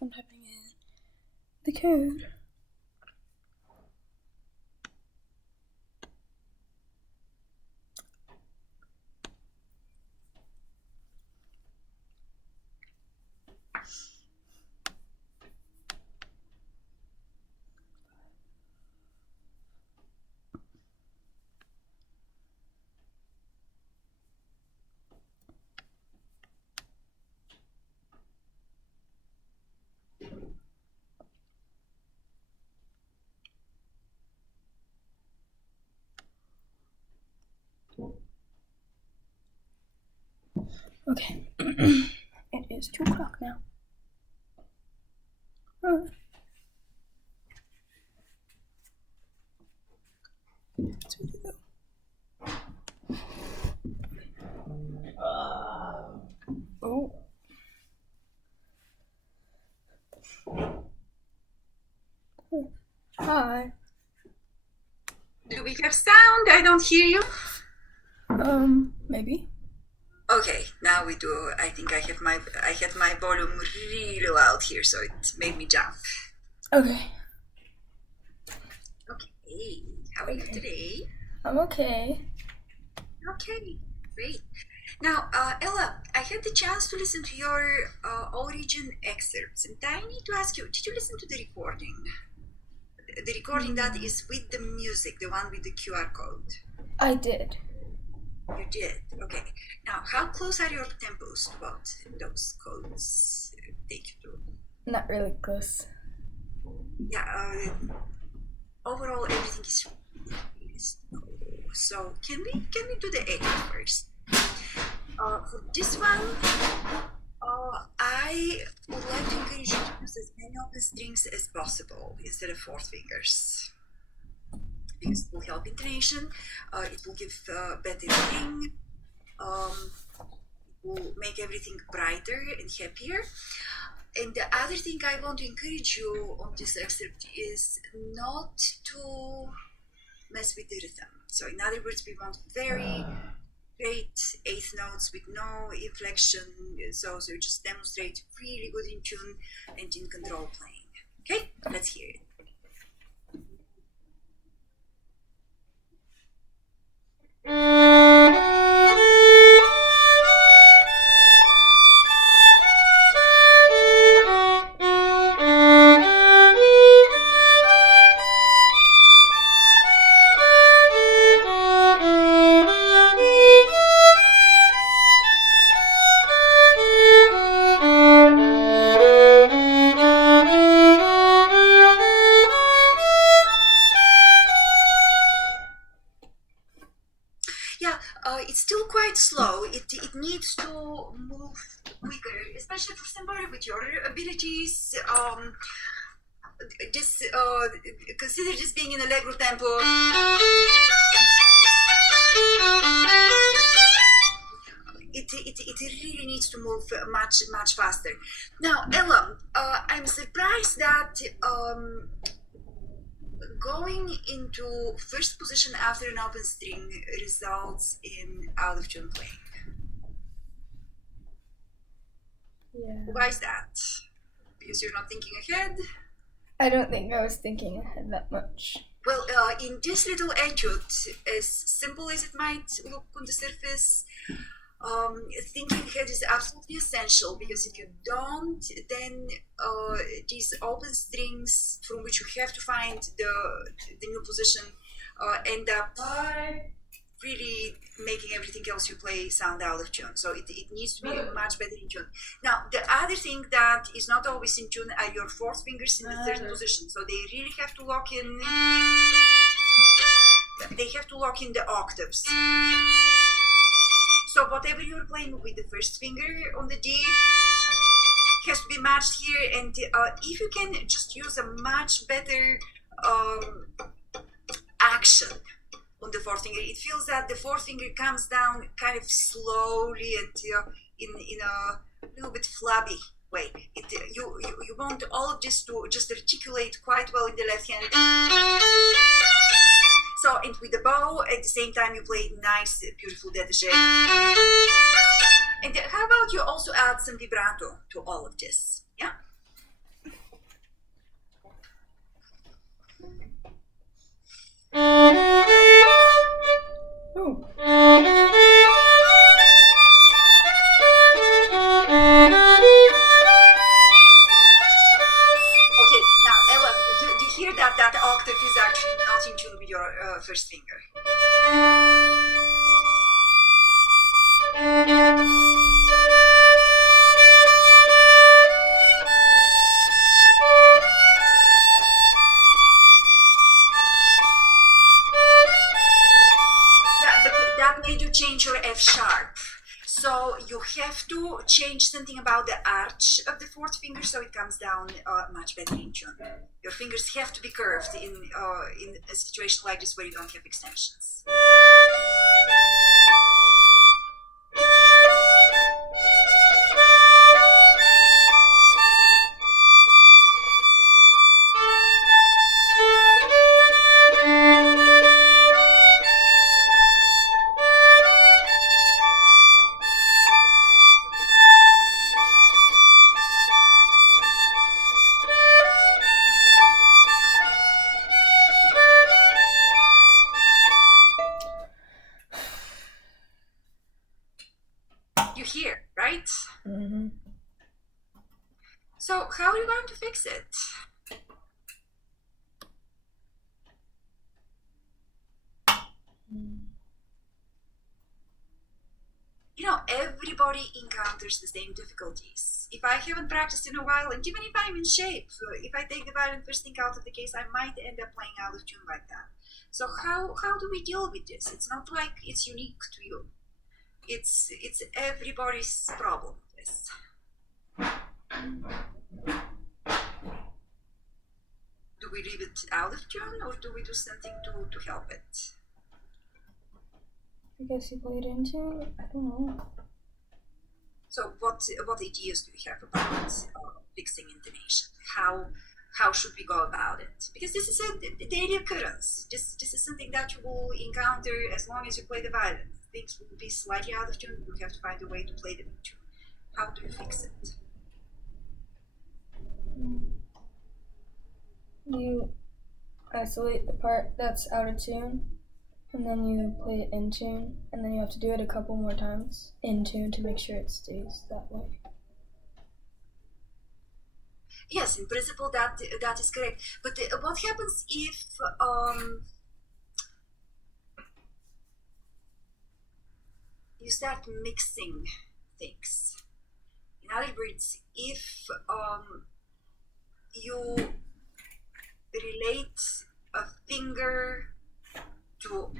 I'm typing in the code. Okay. It is 2 o'clock now. Let's do that. Oh. Hi. Do we have sound? I don't hear you. Maybe. Okay, now we do. I think I had my volume really loud here, so it made me jump. Okay. Okay, how are you today? I'm okay. Okay, great. Now, Ella, I had the chance to listen to your Origin excerpts, and I need to ask you: did you listen to the recording? The recording that is with the music, the one with the QR code. I did. You did? Okay. Now, how close are your tempos to what those codes take you to? Not really close. Yeah, overall, everything is really slow. So, can we do the edit first? For this one, I would like to encourage you to use as many open strings as possible instead of fourth fingers. Because it will help intonation, it will give better ring, it will make everything brighter and happier. And the other thing I want to encourage you on this excerpt is not to mess with the rhythm. So in other words, we want very great eighth notes with no inflection, so you just demonstrate really good in tune and in control playing. Okay, let's hear it. It's still quite slow. It needs to move quicker, especially for somebody with your abilities. Just consider this being in allegro tempo. It really needs to move much faster. Now, Ella, I'm surprised that going into first position after an open string results in out of tune playing. Yeah. Why is that? Because you're not thinking ahead? I don't think I was thinking ahead that much. Well, in this little etude, as simple as it might look on the surface, thinking ahead is absolutely essential, because if you don't, then these open strings from which you have to find the new position end up really making everything else you play sound out of tune. So it needs to be much better in tune. Now, the other thing that is not always in tune are your fourth fingers in the third position. So they really have to lock in. They have to lock in the octaves. So whatever you're playing with the first finger on the D has to be matched here, and if you can just use a much better action on the fourth finger, it feels that the fourth finger comes down kind of slowly and in a little bit flabby way. You want all of this to just articulate quite well in the left hand. So, and with the bow, at the same time, you play nice, beautiful détaché. And how about you also add some vibrato to all of this? Yeah? first finger. That made you change your F sharp. So you have to change something about the arch of the fourth finger so it comes down much better in tune. Your fingers have to be curved in a situation like this where you don't have extensions. You hear, right? Mm-hmm. So how are you going to fix it? You know, everybody encounters the same difficulties. If I haven't practiced in a while, and even if I'm in shape, if I take the violin first thing out of the case, I might end up playing out of tune like that. So how do we deal with this? It's not like it's unique to you. It's everybody's problem. This. Do we leave it out of tune, or do we do something to help it? I guess you play it in tune. I don't know. So what ideas do you have about fixing intonation? How should we go about it? Because this is a daily occurrence. This is something that you will encounter as long as you play the violin. Things will be slightly out of tune. You have to find a way to play them in tune. How do you fix it? You isolate the part that's out of tune, and then you play it in tune, and then you have to do it a couple more times in tune to make sure it stays that way. Yes, in principle that is correct. But what happens if you start mixing things? In other words, if you relate a finger to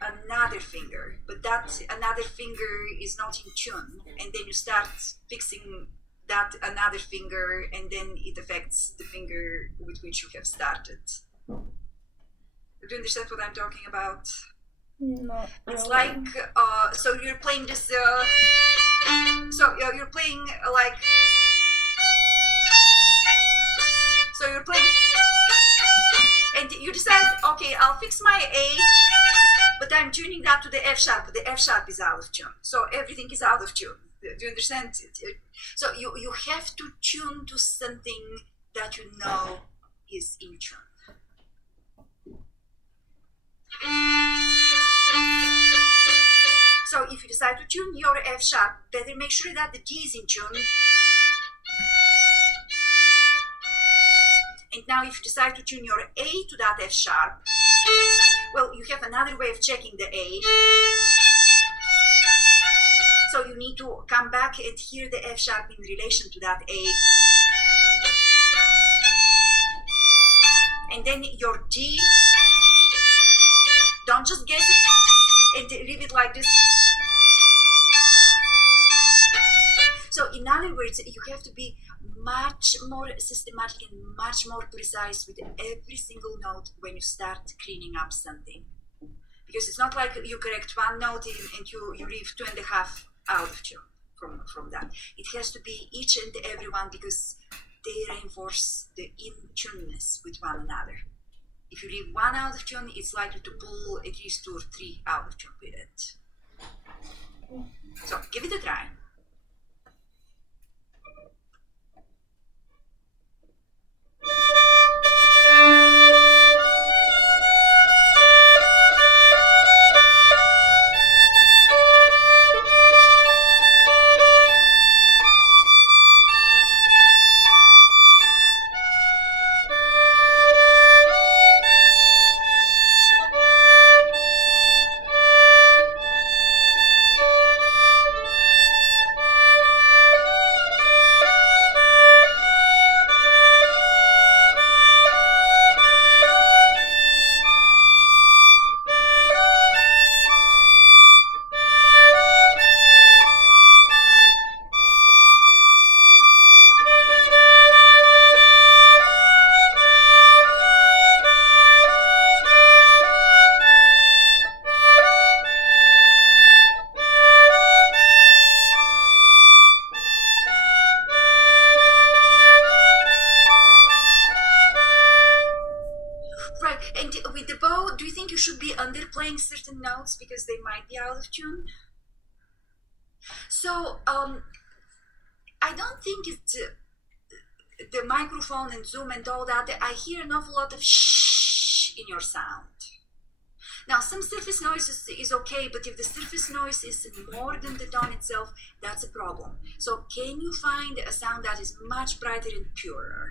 another finger, but that another finger is not in tune, and then you start fixing that another finger, and then it affects the finger with which you have started. Do you understand what I'm talking about? Not It's really. like so you're playing this so you're playing like, so you're playing and you decide, okay, I'll fix my A, but I'm tuning that to the F sharp, but the F sharp is out of tune, so everything is out of tune. Do you understand? So you have to tune to something that you know is in tune. So if you decide to tune your F sharp, better make sure that the D is in tune. And now if you decide to tune your A to that F sharp, well, you have another way of checking the A. So you need to come back and hear the F sharp in relation to that A. And then your D, don't just guess it and leave it like this. So in other words, you have to be much more systematic and much more precise with every single note when you start cleaning up something. Because it's not like you correct one note and you leave 2.5 out of tune from that. It has to be each and every one, because they reinforce the in-tuneness with one another. If you leave one out of tune, it's likely to pull at least 2 or 3 out of tune with it. So give it a try. should be underplaying certain notes because they might be out of tune. So I don't think it's the microphone and Zoom and all that. I hear an awful lot of shh in your sound. Now, some surface noise is okay, but if the surface noise is more than the tone itself, that's a problem. So can you find a sound that is much brighter and purer?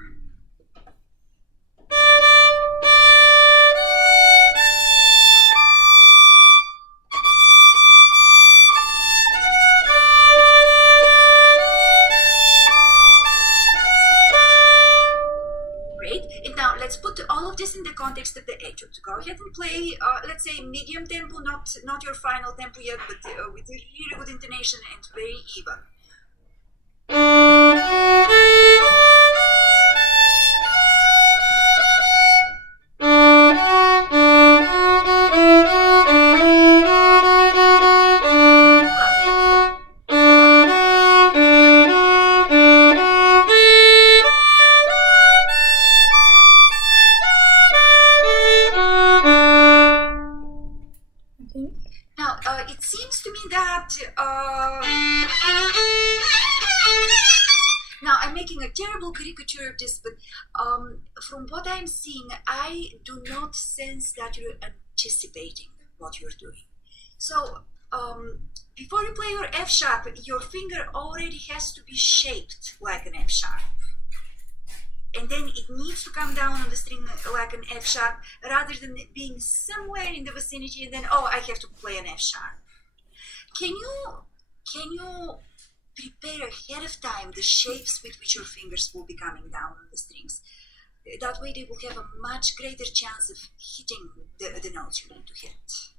Let's put all of this in the context of the etude. Go ahead and play, let's say, medium tempo, not your final tempo yet, but with a really good intonation and very even. It seems to me that now I'm making a terrible caricature of this, but from what I'm seeing, I do not sense that you're anticipating what you're doing. So before you play your F sharp, your finger already has to be shaped like an F sharp. And then it needs to come down on the string like an F sharp, rather than it being somewhere in the vicinity and then, oh, I have to play an F sharp. Can you prepare ahead of time the shapes with which your fingers will be coming down on the strings? That way they will have a much greater chance of hitting the notes you need to hit.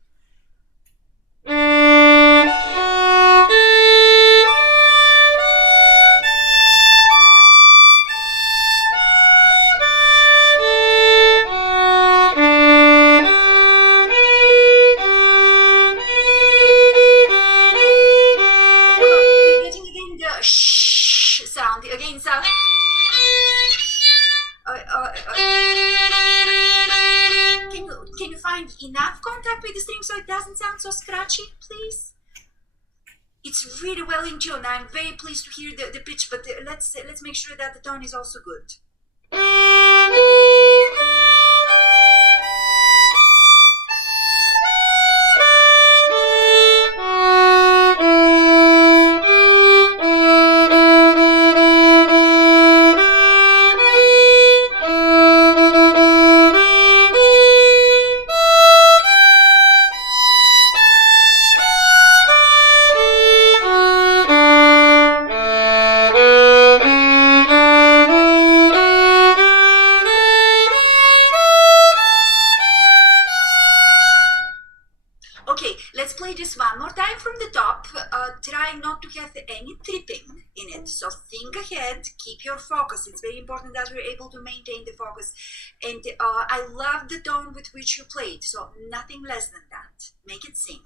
Can you find enough contact with the string so it doesn't sound so scratchy, please? It's really well in tune. I'm very pleased to hear the pitch, but let's make sure that the tone is also good. Let's play this one more time from the top. Try not to have any tripping in it. So think ahead, keep your focus. It's very important that we're able to maintain the focus. And I love the tone with which you played. So nothing less than that. Make it sing.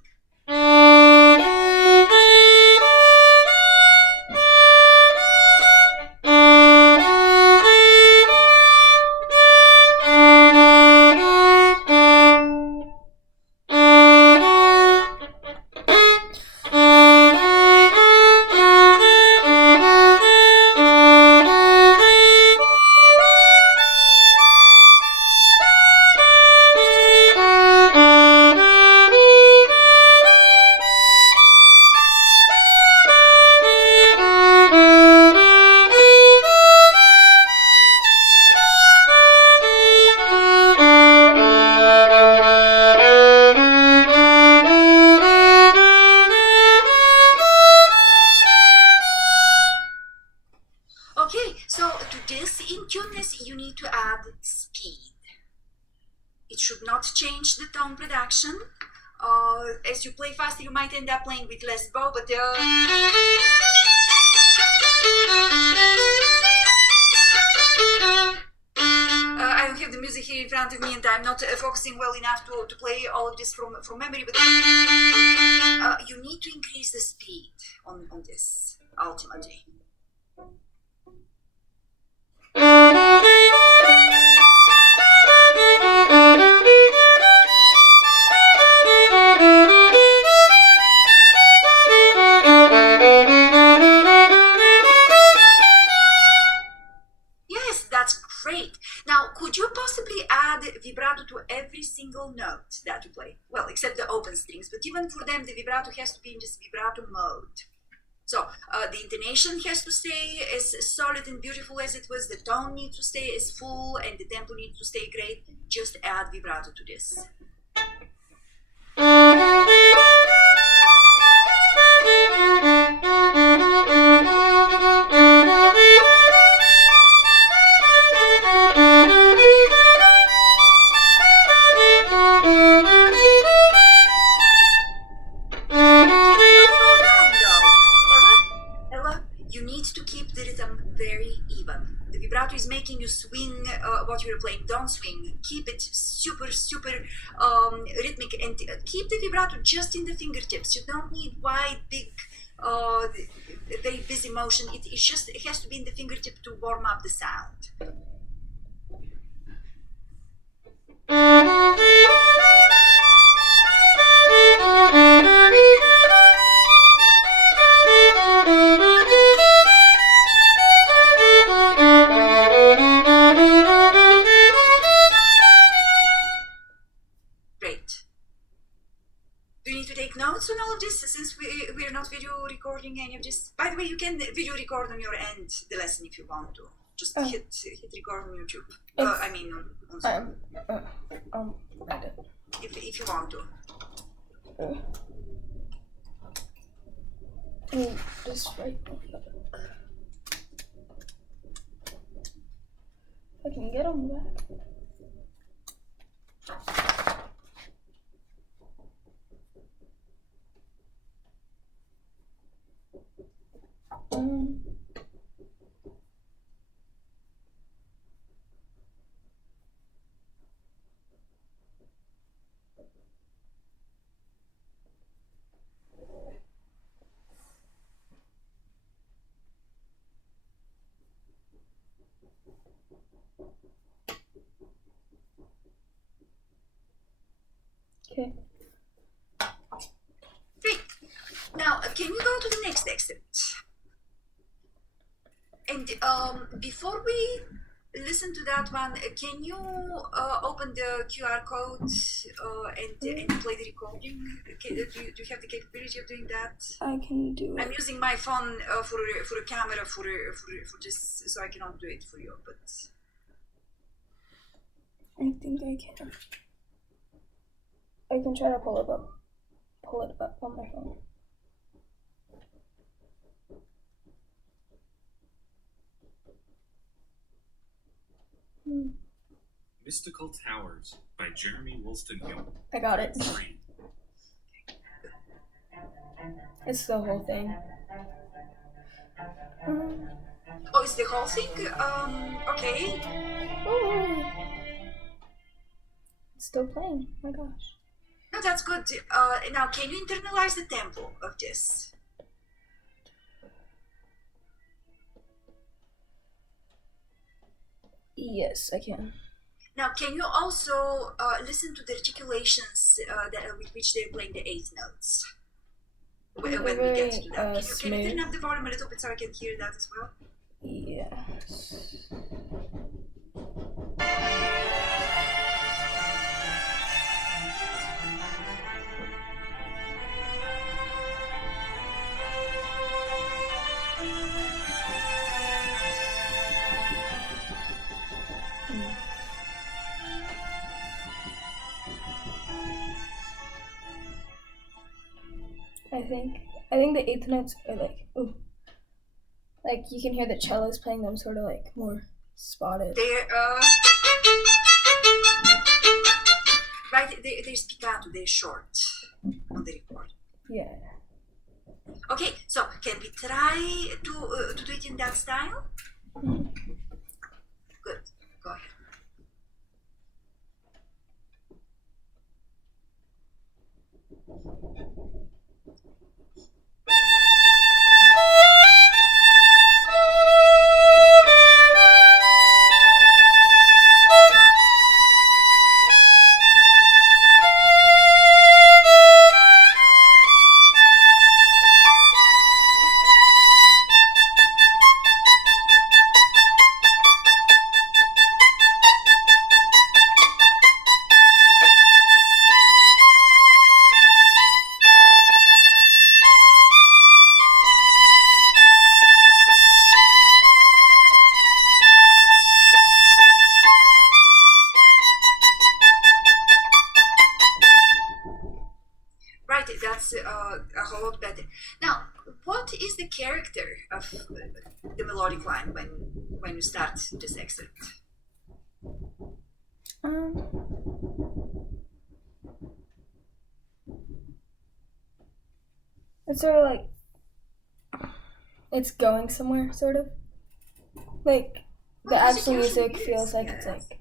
You need to add speed. It should not change the tone production. As you play faster, you might end up playing with less bow, but I don't have the music here in front of me, and I'm not focusing well enough to play all of this from memory, but you need to increase the speed on this, ultimately. Great. Now, could you possibly add vibrato to every single note that you play? Well, except the open strings, but even for them, the vibrato has to be in this vibrato mode. So the intonation has to stay as solid and beautiful as it was. The tone needs to stay as full, and the tempo needs to stay great. Just add vibrato to this. Is making you swing what you're playing. Don't swing. Keep it super rhythmic, and keep the vibrato just in the fingertips. You don't need wide, big, very busy motion. It has to be in the fingertip to warm up the sound. Notes on all of this, since we are not video recording any of this. By the way, you can video record on your end the lesson if you want to. Just hit record on YouTube. I mean on Zoom. If you want to. Just right. I can get on that. Okay. Great. Now, can you go to the next excerpt? And before we listen to that one, can you open the QR code and play the recording? Do you have the capability of doing that? I can do it. I'm using my phone for a camera for this, so I cannot do it for you. But I think I can. I can try to pull it up on my phone. Mystical Towers by Jeremy Wollstoneill. I got it. 3. It's the whole thing. Oh, it's the whole thing? Okay. Ooh. It's still playing. Oh my gosh. No, that's good. Now, can you internalize the tempo of this? Yes, I can. Now, can you also listen to the articulations with which they're playing the 8th notes? When we get to that. Can you turn up the volume a little bit so I can hear that as well? Yes. I think the 8th notes are like, ooh. Like you can hear the cellos playing them sort of like more spotted. They're spiccato, they're short on the record. Yeah. Okay, so can we try to do it in that style? Mm-hmm. Good, go ahead. melodic line when you start this excerpt? It's sort of like it's going somewhere, sort of. Like the Well, actual usually music is, feels like yes. it's like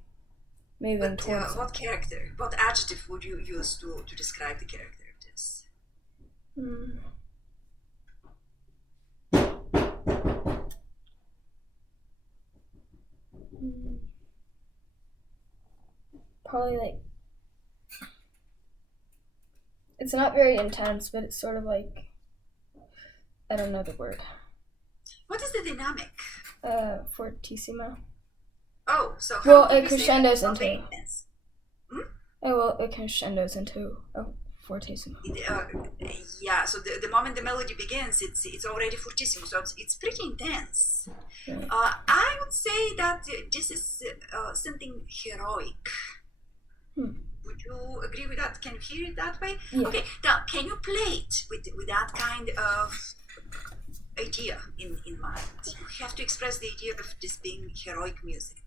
moving But towards. what character, what adjective would you use to describe the character of this? Hmm. Probably like it's not very intense, but it's sort of like I don't know the word. What is the dynamic? Fortissimo. Oh, so how Well, do it we say crescendos that it's not very into. intense? Oh well, it crescendos into fortissimo. Yeah, so the moment the melody begins, it's already fortissimo, so it's pretty intense. Right. I would say that this is something heroic. Would you agree with that? Can you hear it that way? Yeah. Okay, now can you play it with that kind of idea in mind? You have to express the idea of this being heroic music.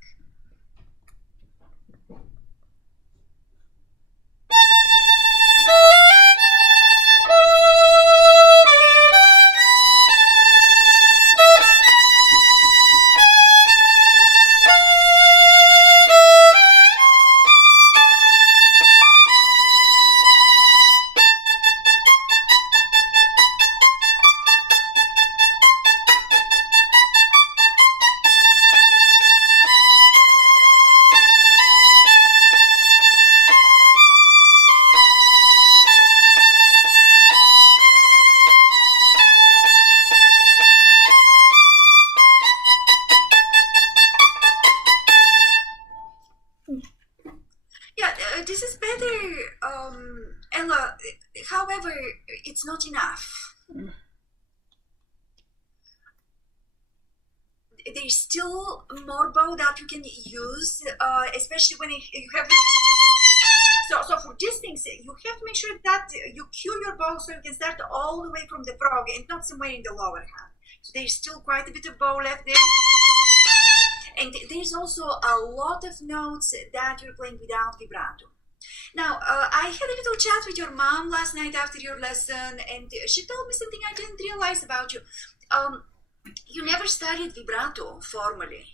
Yeah, this is better, Ella. However, it's not enough. There's still more bow that you can use, especially when you have. So for these things, you have to make sure that you cue your bow so you can start all the way from the frog and not somewhere in the lower hand. So there's still quite a bit of bow left there. And there's also a lot of notes that you're playing without vibrato. Now, I had a little chat with your mom last night after your lesson, and she told me something I didn't realize about you. You never studied vibrato formally.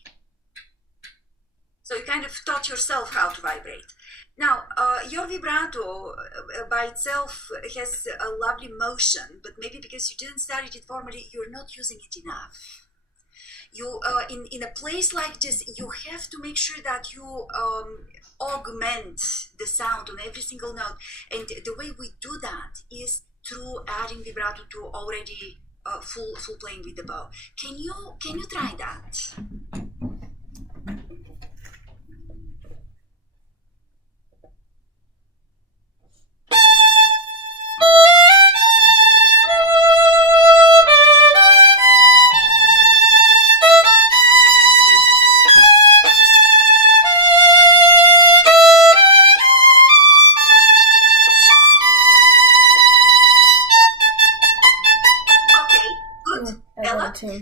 So you kind of taught yourself how to vibrate. Now, your vibrato by itself has a lovely motion, but maybe because you didn't study it formally, you're not using it enough. You in a place like this, you have to make sure that you augment the sound on every single note, and the way we do that is through adding vibrato to already full playing with the bow. Can you try that?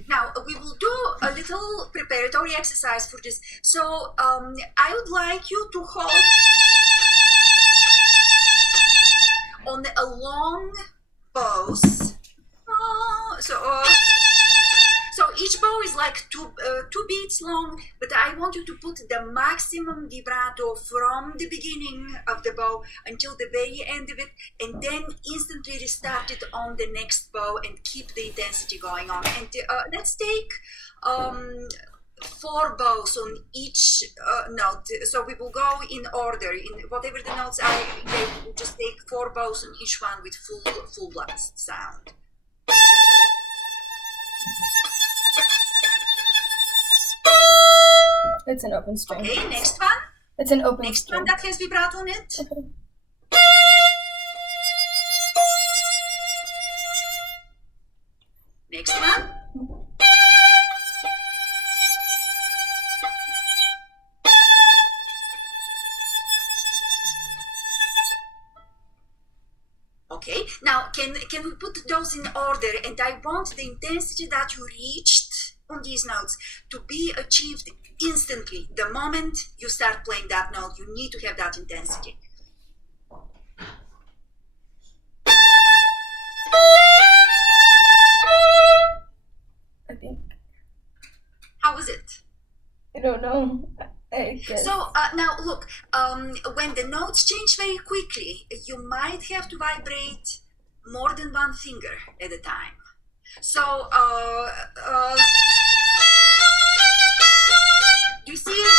Now we will do a little preparatory exercise for this. So I would like you to hold on a long bows. So each bow is like two beats long, but I want you to put the maximum vibrato from the beginning of the bow until the very end of it, and then instantly restart it on the next bow and keep the intensity going on. And let's take 4 bows on each note. So we will go in order. In whatever the notes I gave, we'll just take 4 bows on each one with full blast sound. It's an open string. Okay, next one. It's an open Next string. one that has vibrato on it. Okay. Next one. Okay, now can we put those in order? And I want the intensity that you reached on these notes to be achieved instantly. The moment you start playing that note, you need to have that intensity. I think. How was it? I don't know. I guess. So now look, when the notes change very quickly, you might have to vibrate more than one finger at a time. So do you see it?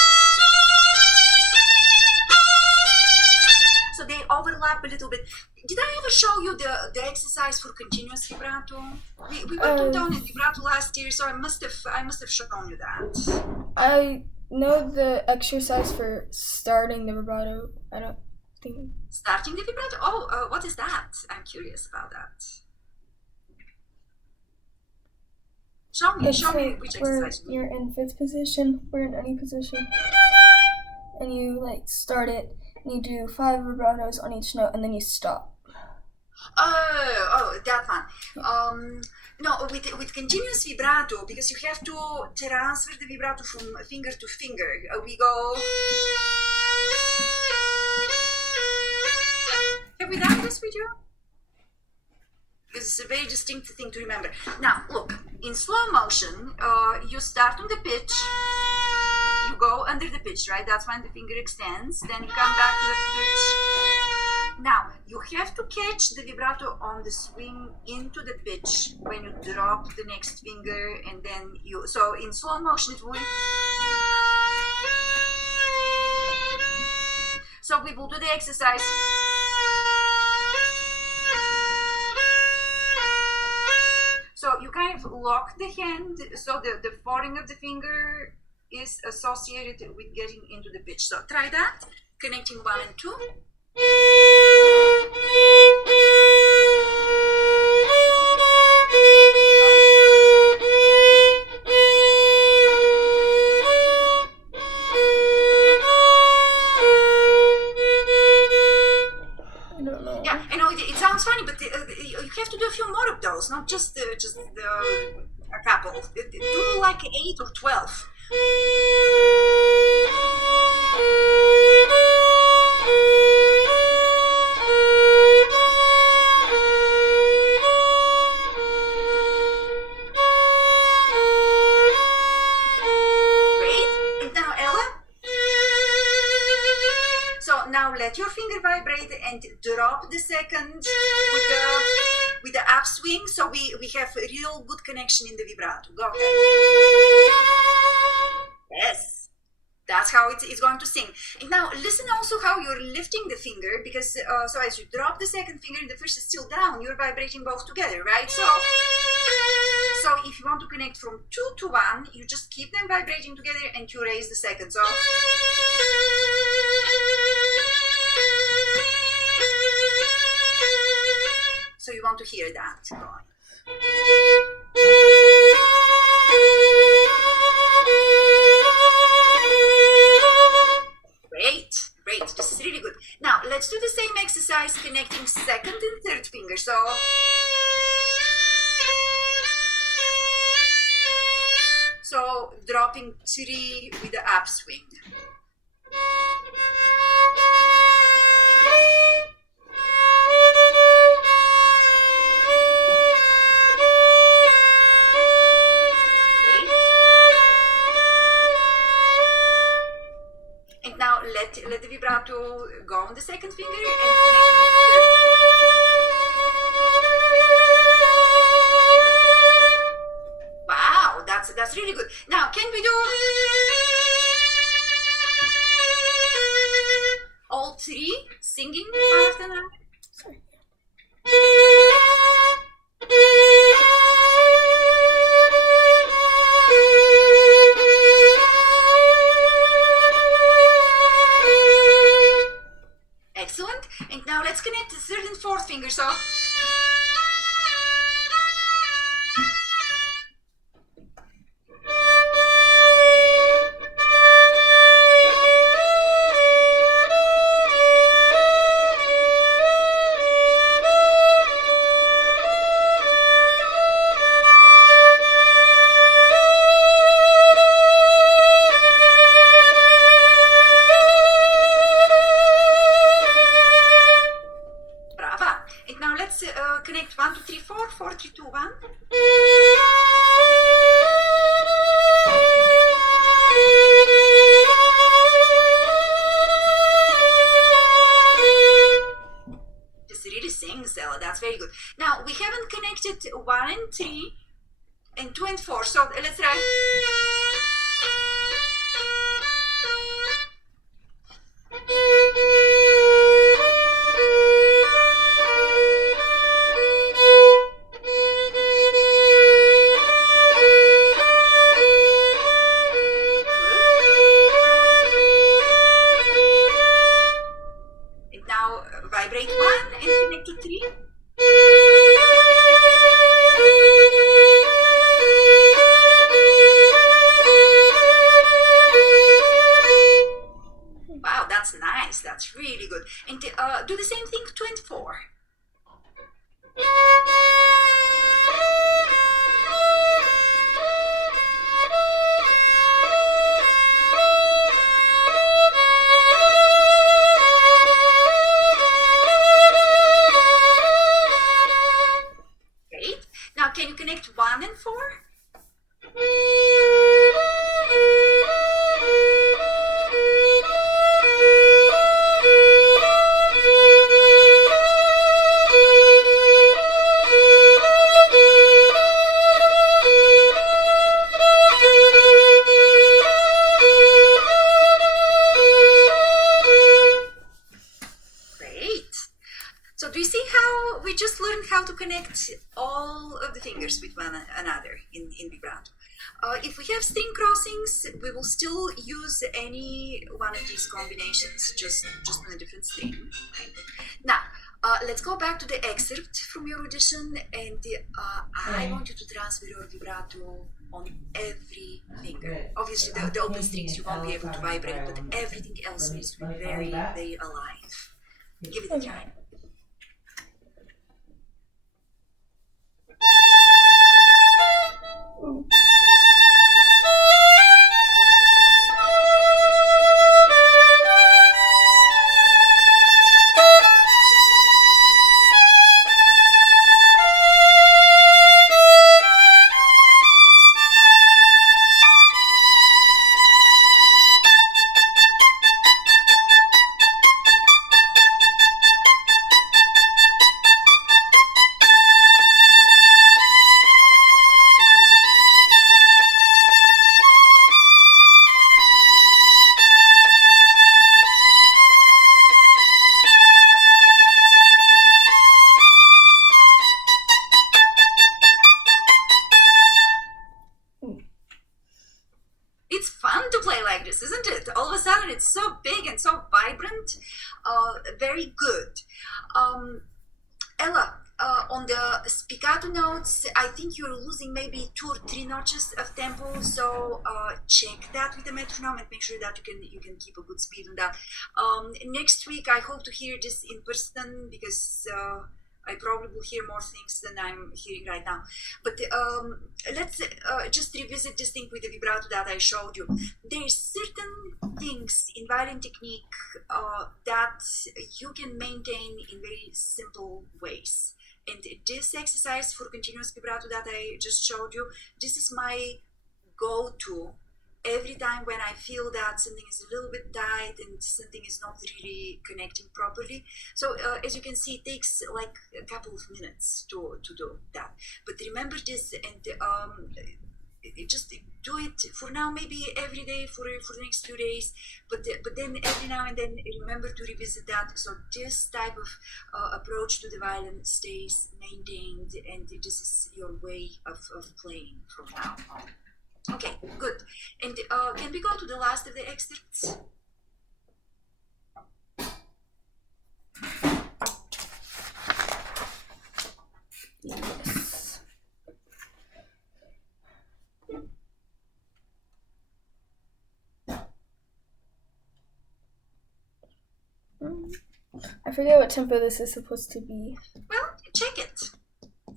So they overlap a little bit. Did I ever show you the exercise for continuous vibrato? We were too down in vibrato last year, so I must have shown you that. I know the exercise for starting the vibrato. I don't think. Starting the vibrato? Oh, what is that? I'm curious about that. Show me which exercise. You're in fifth position. We're in any position, and you like start it, and you do 5 vibratos on each note, and then you stop. Oh, that one. No, with continuous vibrato, because you have to transfer the vibrato from finger to finger. We go. Have we done this with you? It's a very distinct thing to remember. Now, look, in slow motion, you start on the pitch, you go under the pitch, right? That's when the finger extends, then you come back to the pitch. Now, you have to catch the vibrato on the swing into the pitch when you drop the next finger, and then so in slow motion it will. So we will do the exercise. So you kind of lock the hand, so the falling of the finger is associated with getting into the pitch. So try that, connecting 1 and 2. Yeah, I know it sounds funny, but you have to do a few more of those, not just a couple. Do like 8 or 12. Great. And now Ella. So now let your finger vibrate and drop the second with the upswing, so we have a real good connection in the vibrato. Go ahead. Yes, that's how it's going to sing. And now listen also how you're lifting the finger, because so as you drop the second finger and the first is still down, you're vibrating both together, right? So if you want to connect from 2 to 1, you just keep them vibrating together and you raise the second. So you want to hear that. Go on. Great. This is really good. Now let's do the same exercise connecting second and third finger. So dropping 3 with the upswing. Let the vibrato go on the second finger and connect with the third. Wow, that's really good. Now, can we do all 3 singing one after another? Sorry. Excellent. And now let's connect the third and fourth finger. So 1 and 3 and 2 and 4. So let's try. And now vibrate 1 and connect to 3. Wow, that's nice. That's really good. And do the same thing, 2 and 4. Great. Now, can you connect 1 and 4? Great. So do you see how we just learned how to connect all of the fingers with one another in vibrato? If we have string crossings, we will still use any one of these combinations, just on a different string. Right? Now, let's go back to the excerpt from your audition, and I want you to transfer your vibrato on every finger. Obviously, the open strings you won't be able to vibrate, but everything else needs to be very, very alive. Give it a try. Ooh. It's fun to play like this, isn't it? All of a sudden, it's so big and so vibrant. Very good. Ella, on the spiccato notes, I think you're losing maybe 2 or 3 notches of tempo. So check that with the metronome and make sure that you can keep a good speed on that. Next week, I hope to hear this in person because I probably will hear more things than I'm hearing right now. But let's just revisit this thing with the vibrato that I showed you. There's certain things in violin technique that you can maintain in very simple ways. And this exercise for continuous vibrato that I just showed you, this is my go-to every time when I feel that something is a little bit tight and something is not really connecting properly. So as you can see, it takes like a couple of minutes to do that. But remember this, and just do it for now, maybe every day for the next few days. But then every now and then remember to revisit that. So this type of approach to the violin stays maintained, and this is your way of playing from now on. Okay, good. And can we go to the last of the excerpts? Yes. I forget what tempo this is supposed to be. Well, check it.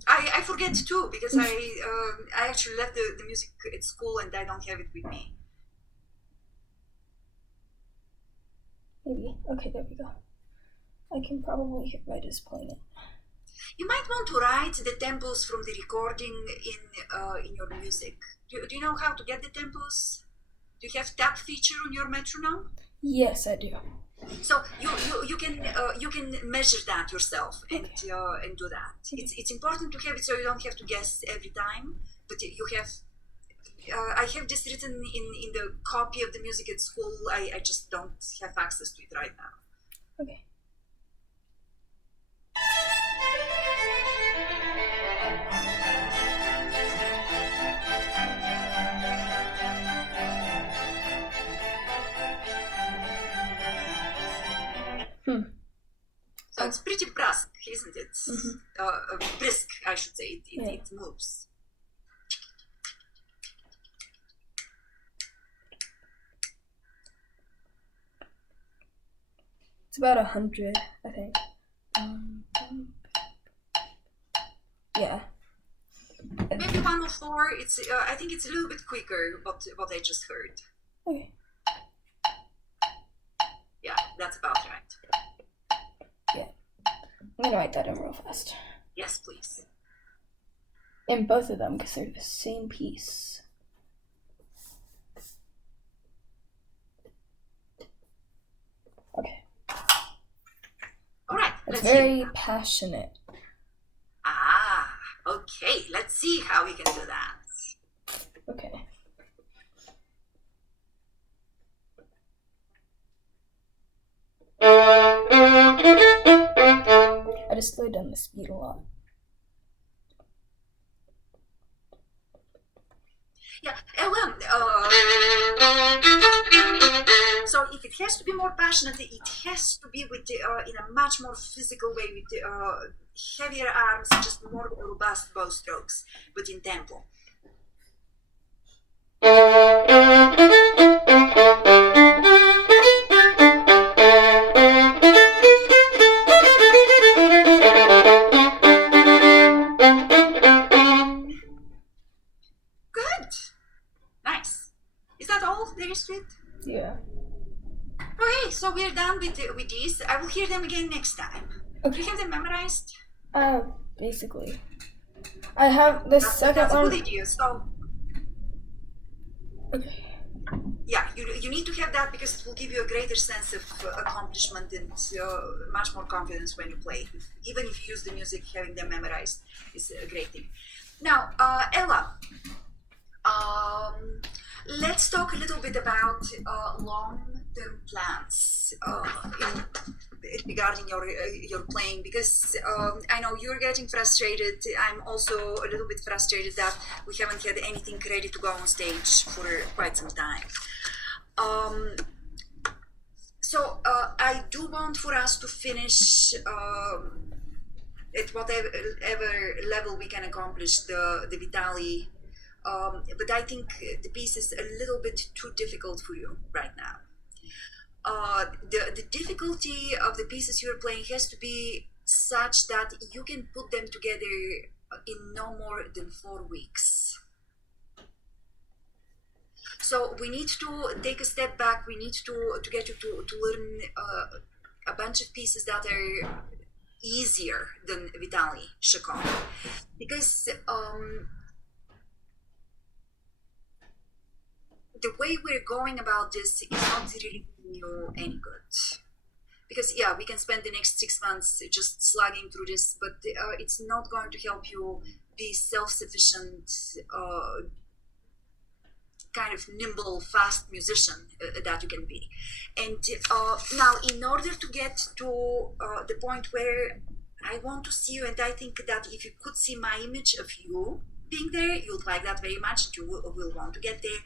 I forget too because I actually left the music at school and I don't have it with me. Maybe. Okay, there we go. I can probably hear by just playing it. You might want to write the tempos from the recording in your music. Do you know how to get the tempos? Do you have tab feature on your metronome? Yes, I do. So you can measure that yourself and do that. It's important to have it so you don't have to guess every time, but you have. I have this written in the copy of the music at school. I just don't have access to it right now. Okay. So it's pretty brusque, isn't it? Mm-hmm. Brisk, I should say. It moves. It's about 100, I think. Yeah. Maybe 104. It's I think it's a little bit quicker. What I just heard. Okay. Yeah, that's about right. Yeah. I'm gonna write that in real fast. Yes, please. In both of them, because they're the same piece. Okay. All right. It's Let's hear very that. passionate. Okay. Let's see how we can do that. Okay. I just slowed down the speed a lot. Yeah, Ellen. So if it has to be more passionate, it has to be with in a much more physical way, with heavier arms, just more robust bow strokes, but in tempo. Good. Nice. Is that all there is to it? Yeah. Okay, so we're done with these. I will hear them again next time. Do you have them memorized? Basically. I have the second That's a one. good idea. So Okay. yeah, you need to have that because it will give you a greater sense of accomplishment and much more confidence when you play. Even if you use the music, having them memorized is a great thing. Now, Ella, let's talk a little bit about long-term plans regarding your playing, because I know you're getting frustrated. I'm also a little bit frustrated that we haven't had anything ready to go on stage for quite some time. So I do want for us to finish at whatever level we can accomplish the Vitali. But I think the piece is a little bit too difficult for you right now. The difficulty of the pieces you're playing has to be such that you can put them together in no more than 4 weeks. So we need to take a step back. We need to get you to learn a bunch of pieces that are easier than Vitali Chacon, because the way we're going about this is not really doing you any good. Because yeah, we can spend the next 6 months just slugging through this, but it's not going to help you be self-sufficient, kind of nimble, fast musician that you can be. And now, in order to get to the point where I want to see you, and I think that if you could see my image of you being there, you'd like that very much, and you will want to get there.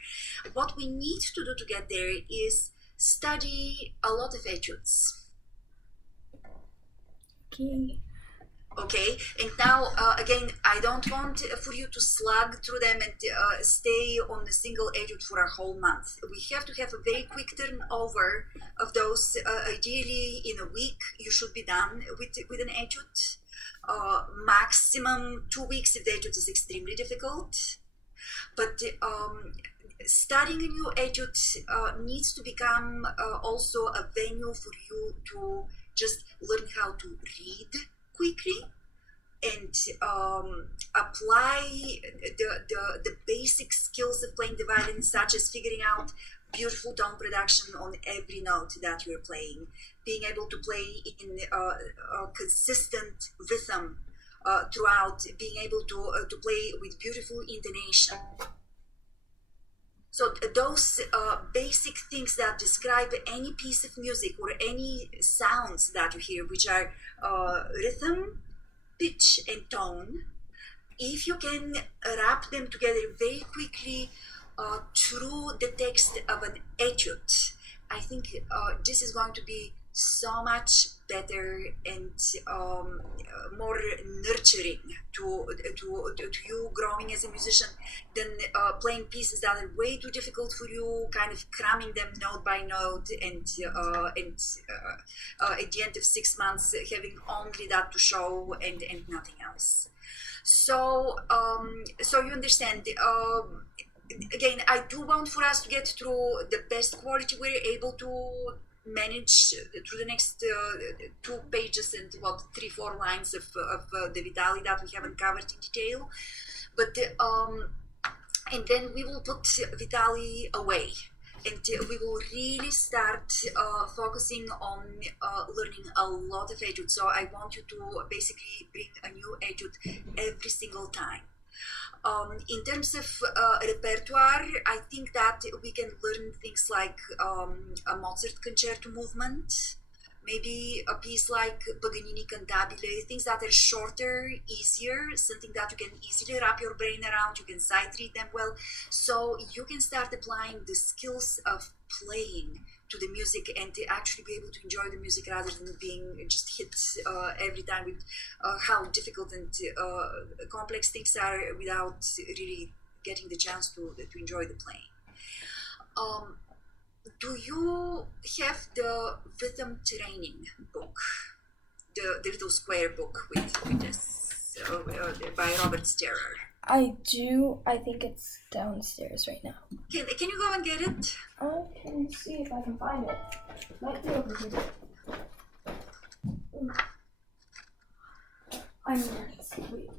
What we need to do to get there is study a lot of etudes. Okay, and now again, I don't want for you to slug through them and stay on a single etude for a whole month. We have to have a very quick turnover of those. Ideally, in a week, you should be done with an etude. Maximum 2 weeks if the etude is extremely difficult. But studying a new etude needs to become also a venue for you to just learn how to read quickly and apply the basic skills of playing the violin, such as figuring out beautiful tone production on every note that you're playing, being able to play in a consistent rhythm throughout, being able to play with beautiful intonation. So those basic things that describe any piece of music or any sounds that you hear, which are rhythm, pitch, and tone, if you can wrap them together very quickly through the text of an etude, I think this is going to be so much better and more nurturing to you growing as a musician than playing pieces that are way too difficult for you, kind of cramming them note by note, and at the end of 6 months having only that to show and nothing else. So you understand. Again, I do want for us to get through the best quality we're able to manage through the next 2 pages and 3-4 lines of the Vitali that we haven't covered in detail. But and then we will put Vitali away, and we will really start focusing on learning a lot of etudes. So I want you to basically bring a new etude every single time. In terms of repertoire, I think that we can learn things like a Mozart concerto movement, maybe a piece like Paganini Cantabile, things that are shorter, easier, something that you can easily wrap your brain around, you can sight read them well, so you can start applying the skills of playing to the music and to actually be able to enjoy the music rather than being just hit every time with how difficult and complex things are without really getting the chance to enjoy the playing. Do you have the rhythm training book, the little square book with this by Robert Sterer? I do. I think it's downstairs right now. Can you go and get it? I can see if I can find it. Might be over here. I'm wait.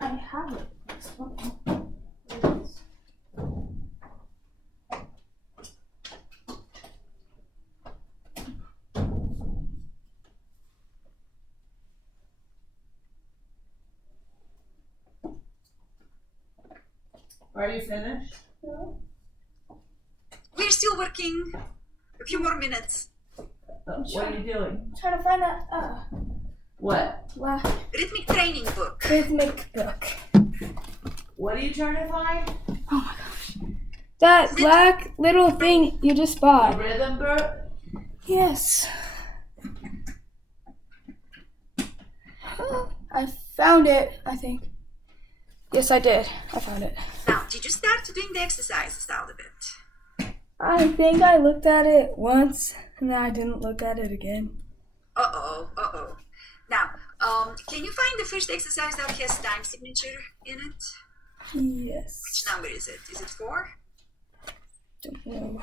I have it. Are you finished? No. We're still working. A few more minutes. What are you doing? I'm trying to find that What? Rhythmic training book. rhythmic book. What are you trying to find? Oh my gosh. That black little thing you just A bought. rhythm book? Yes. I found it, I think. Yes, I did. I found it. Now, did you start doing the exercises out of it? I think I looked at it once, and then I didn't look at it again. Uh-oh. Now, can you find the first exercise that has time signature in it? Yes. Which number is it? Is it 4? Don't know.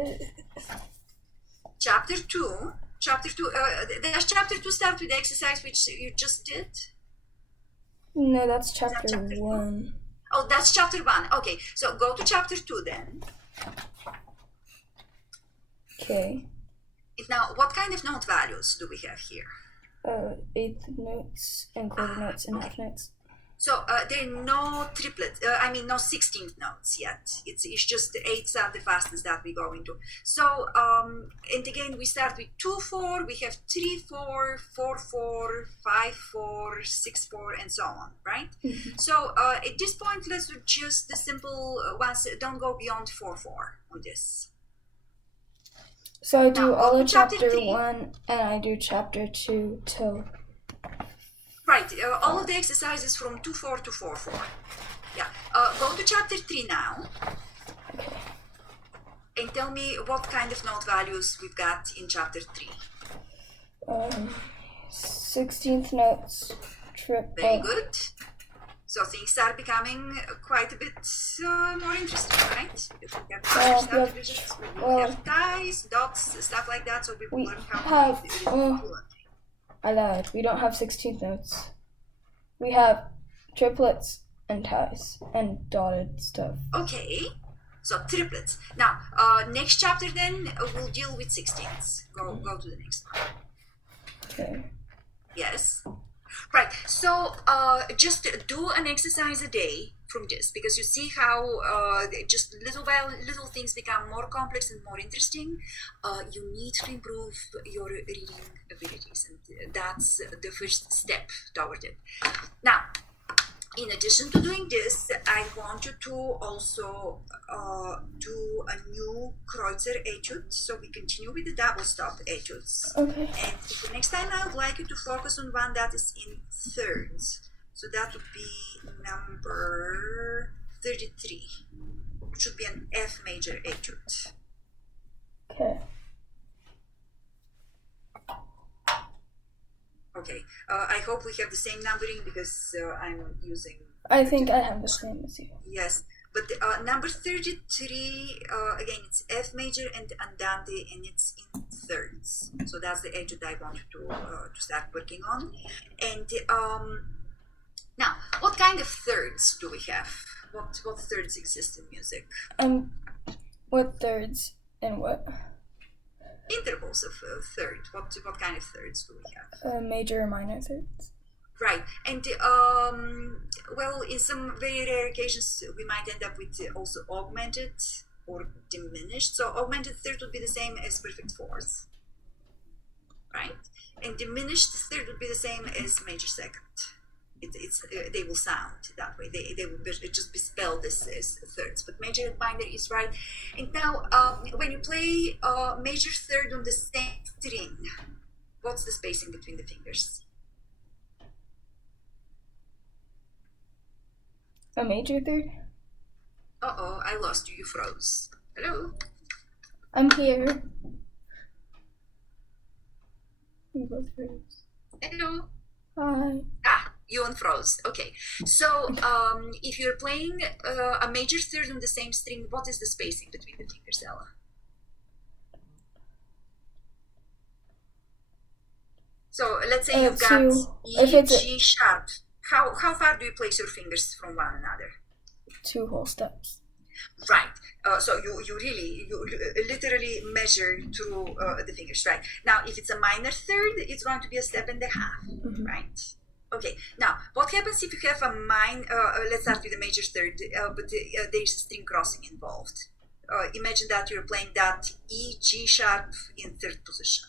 What? Chapter 2. Does chapter 2 start with the exercise which you just did? No, that's chapter chapter two? 1. Oh, that's chapter 1. Okay, so go to chapter 2 then. Okay. Now, what kind of note values do we have here? Eighth notes and quarter notes and half notes. So there are no triplets, no 16th notes yet. It's just the 8ths are the fastest that we go into. So, and again, we start with 2/4, we have 3/4, 4/4, 5/4, 6/4, and so on, right? Mm-hmm. So at this point, let's do just the simple ones. Don't go beyond 4/4 on this. So I do Now, all go of to chapter chapter 3. 1 and I do chapter 2 till. Right, all of the exercises from 2/4 to 4/4. Yeah, go to chapter 3 now. Okay. And tell me what kind of note values we've got in chapter 3. 16th notes, Very triple. good. So things are becoming quite a bit more interesting, right? If we have Well, subdivisions, we will have ties, dots, stuff like that, so we will We learn how have, to do it. I lied. We don't have 16th notes. We have triplets and ties and dotted stuff. Okay, so triplets. Now, next chapter then, we'll deal with 16ths. Go to the next one. Okay. Yes. Right. So just do an exercise a day from this, because you see how just little by little things become more complex and more interesting. You need to improve your reading abilities, and that's the first step toward it. Now, in addition to doing this, I want you to also do a new Kreutzer etude. So we continue with the double stop etudes. Okay. And the next time I would like you to focus on one that is in thirds. So that would be number 33. It should be an F major etude. Okay. Okay, I hope we have the same numbering, because I'm using... I think I have the same as you. Yes, but number 33, again, it's F major and andante, and it's in thirds. So that's the etude I want you to start working on. And now, what kind of thirds do we have? What thirds exist in music? What thirds and what? Intervals of third. What kind of thirds do we have? Major or minor thirds. Right, and well, in some very rare occasions, we might end up with also augmented or diminished. So augmented third would be the same as perfect fourth, right? And diminished third would be the same as major second. They will sound that way. They will just be spelled as thirds. But major and minor is right. And now, when you play major third on the same string, what's the spacing between the fingers? A major third? Uh-oh, I lost you. You froze. Hello? I'm here. We both froze. Hello? Hi. You unfroze. Okay. So, if you're playing a major third on the same string, what is the spacing between the fingers, Ella? So, let's say you've got two. E, G sharp. How far do you place your fingers from one another? 2 whole steps. Right. So you literally measure through the fingers, right? Now, if it's a minor third, it's going to be a step and a half, Mm-hmm. right? Okay. Now, what happens if you have a let's start with the major third, but there's string crossing involved. Imagine that you're playing that E, G sharp in third position.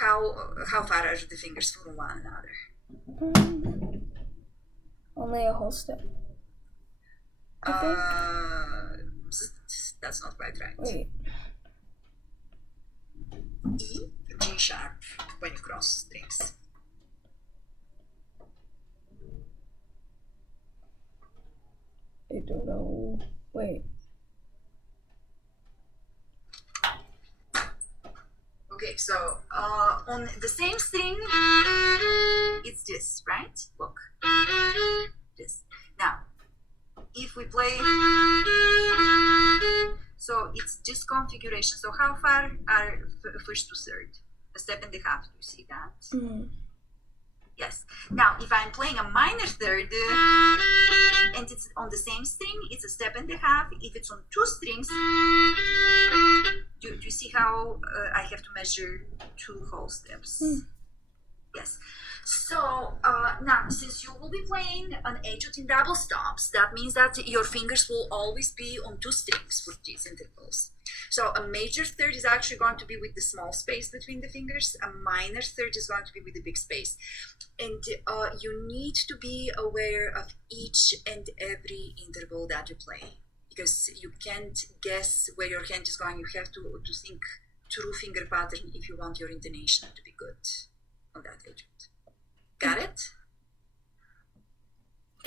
How far are the fingers from one another? Only a whole step. That's not quite right. Wait. E, G sharp when you cross strings. I don't know. Wait. Okay, so on the same string, it's this, right? Look, this. Now, if we play, So it's this configuration. So how far are first to third? A step and a half. Do you see that? Mm. Yes. Now, if I'm playing a minor third and it's on the same string, it's a step and a half. If it's on two strings, do you see how I have to measure two whole steps? Mm. Yes. So now, since you will be playing an etude in double stops, that means that your fingers will always be on two strings for these intervals. So a major third is actually going to be with the small space between the fingers. A minor third is going to be with the big space. And you need to be aware of each and every interval that you play, because you can't guess where your hand is going. You have to think true finger pattern if you want your intonation to be good on that etude. Got it?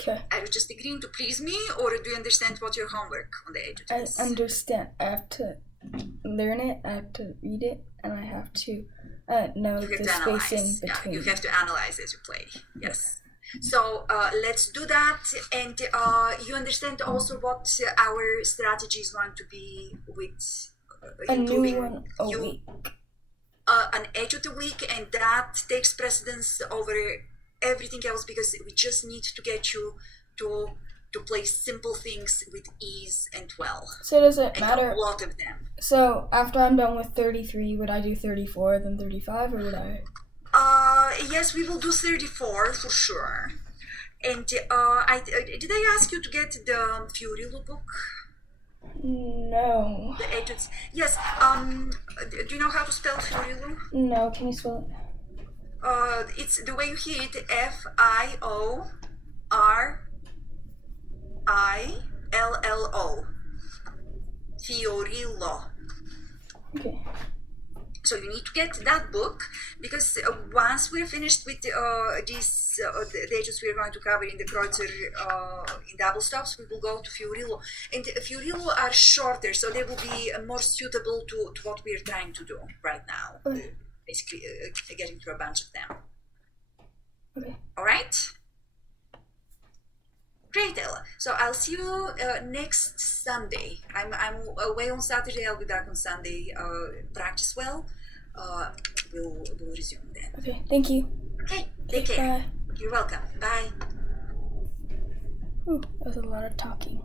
Okay. Are you just agreeing to please me, or do you understand what your homework on the etude I is? understand. I have to learn it, I have to read it, and I have to know You have the to spacing analyze. Yeah, between. you have to analyze as you play. Yes. So let's do that, and you understand also what our strategy is going to be with A new improving one a you. week. An etude a week, and that takes precedence over everything else, because we just need to get you to play simple things with ease and well, So does it and matter? a lot of them. So after I'm done with 33, would I do 34 then 35, or would I? Yes, we will do 34 for sure. And did I ask you to get the Fiorillo book? No. The etudes? Yes. Do you know how to spell Fiorillo? No, can you spell it? It's the way you hear it: Fiorillo. Fiorillo. Okay. So you need to get that book, because once we're finished with the etudes we're going to cover in the Kreutzer in double stops, we will go to Fiorillo. And Fiorillo are shorter, so they will be more suitable to what we're trying to do right now. Okay. Basically, getting through a bunch of them. Okay. All right? Great, Ella. So I'll see you next Sunday. I'm away on Saturday. I'll be back on Sunday. Practice well. We'll resume then. Okay. Thank you. Okay, take care. Bye. You're welcome. Bye. Ooh, that was a lot of talking.